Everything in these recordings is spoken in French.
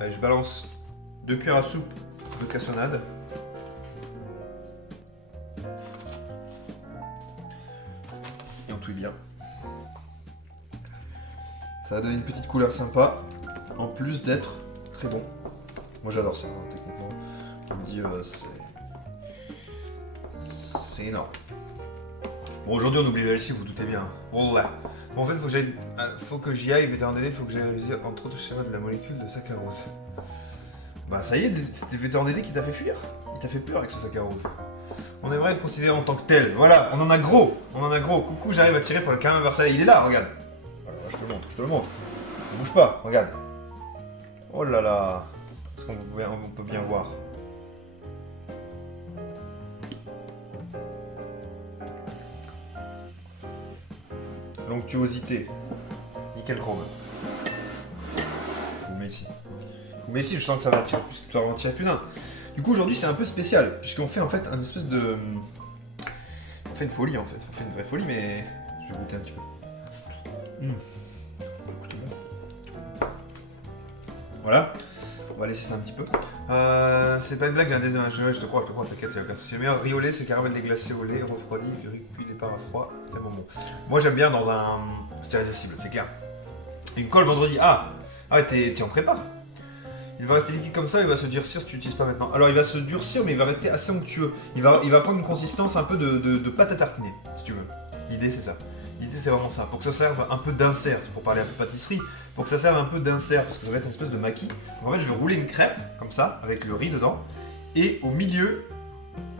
Allez, je balance 2 cuillères à soupe de cassonade. Et on touille bien. Ça va donner une petite couleur sympa, en plus d'être très bon. Moi j'adore ça, hein, techniquement. On me dit, c'est énorme. Bon, aujourd'hui on oublie le LC, vous vous doutez bien. Bon, là. Bon, en fait, faut que j'y aille, VTNDD, faut que j'aille réviser entre autres schémas de la molécule de saccharose. Bah ça y est, c'est VTNDD qui t'a fait fuir. Il t'a fait peur avec ce saccharose. On aimerait être considéré en tant que tel. Voilà, on en a gros. Coucou, j'arrive à tirer pour le caramel versé. Il est là, regarde. Voilà, je te le montre. Ne bouge pas, regarde. Oh là là. Est-ce qu'on peut bien voir? L'onctuosité. Nickel chrome. Vous mettez ici. Mais si, je sens que ça va en tirer plus d'un. Du coup, aujourd'hui, c'est un peu spécial, puisqu'on fait en fait un espèce de... On fait une folie, en fait. On fait une vraie folie, mais... Je vais goûter un petit peu. Voilà. On va laisser ça un petit peu. C'est pas une blague, j'ai un désir. Je te crois, t'inquiète, il y a aucun souci. Le meilleur riz au lait, c'est caramel dégglacé au lait, refroidi, du riz cuit, départ à froid. C'est tellement bon. Moi, j'aime bien dans un stérilisable, c'est clair. Une colle vendredi. Ah, t'es en prépa. Il va rester liquide comme ça, il va se durcir si tu l'utilises pas maintenant. Alors il va se durcir, mais il va rester assez onctueux. Il va prendre une consistance un peu de pâte à tartiner, si tu veux. L'idée c'est ça. L'idée c'est vraiment ça. Pour que ça serve un peu d'insert, pour parler un peu pâtisserie, pour que ça serve un peu d'insert, parce que ça va être une espèce de maquis. Donc en fait je vais rouler une crêpe, comme ça, avec le riz dedans, et au milieu,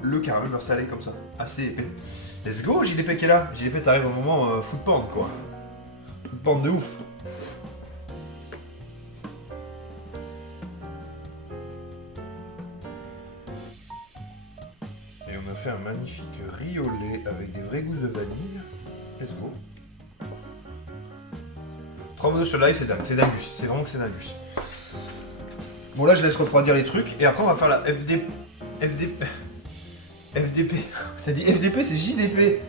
le caramel beurre salé comme ça, assez épais. Let's go, JDP qui est là. JDP t'arrives au moment food porn quoi. Food porn de ouf. On a fait un magnifique riz au lait avec des vraies gousses de vanille. Let's go. 3 mots sur live, c'est dingue, c'est dingus. C'est vraiment que c'est dingus. Bon là je laisse refroidir les trucs et après on va faire la FDP. T'as dit FDP, c'est JDP.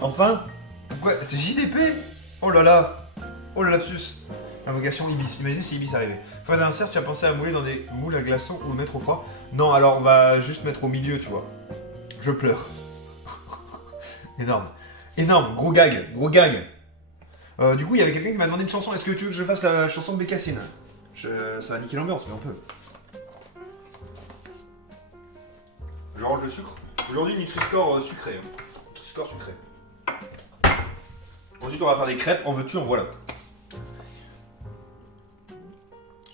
Enfin, pourquoi? C'est JDP. Oh là là. Oh le lapsus. Invocation Ibis. Imaginez si Ibis arrivait. Faire d'insert, tu as pensé à mouler dans des moules à glaçons ou le mettre au froid? Non, alors on va juste mettre au milieu, tu vois. Je pleure. Énorme. Énorme, gros gag, gros gag. Du coup, il y avait quelqu'un qui m'a demandé une chanson. Est-ce que tu veux que je fasse la chanson de Bécassine? Ça va niquer l'ambiance, mais on peut. Je range le sucre. Aujourd'hui, Nutri-Score sucré. Hein. Nutri-Score sucré. Ensuite, on va faire des crêpes. En veux-tu, en voilà.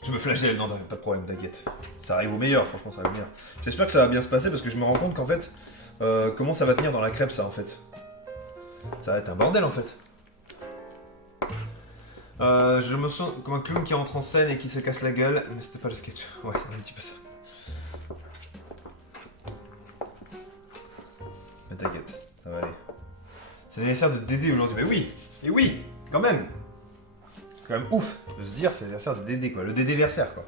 Je me flagelle, non, pas de problème, t'inquiète. Ça arrive au meilleur, franchement, ça arrive au meilleur. J'espère que ça va bien se passer parce que je me rends compte qu'en fait, comment ça va tenir dans la crêpe, ça, en fait. Ça va être un bordel, en fait. Je me sens comme un clown qui entre en scène et qui se casse la gueule, mais c'était pas le sketch. Ouais, c'est un petit peu ça. Mais t'inquiète, ça va aller. C'est l'anniversaire de Dédé aujourd'hui. Mais oui, et oui, quand même. C'est quand même ouf de se dire c'est l'anniversaire de Dédé, quoi. Le Dédéversaire, quoi.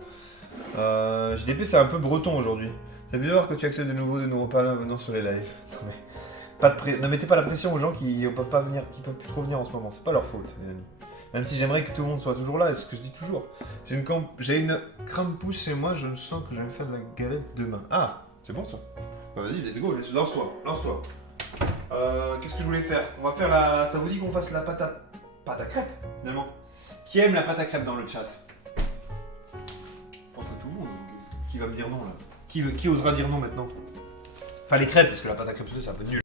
JDP, c'est un peu breton aujourd'hui. C'est bien de voir que tu acceptes de nouveau de nous reparler en venant sur les lives. Ne mettez pas la pression aux gens qui peuvent pas venir, qui peuvent plus trop venir en ce moment. C'est pas leur faute, les amis. Même si j'aimerais que tout le monde soit toujours là, c'est ce que je dis toujours. J'ai une crème pouce chez moi, je sens que je vais me faire de la galette demain. Ah, c'est bon ça. Bah vas-y, let's go, lance-toi. Qu'est-ce que je voulais faire? On va faire la... Ça vous dit qu'on fasse la pâte à crêpes, finalement? Qui aime la pâte à crêpes dans le chat? Je pense que tout le monde. Qui va me dire non là? Qui osera dire non maintenant? Enfin les crêpes, parce que la pâte à crêpes, c'est un peu nul.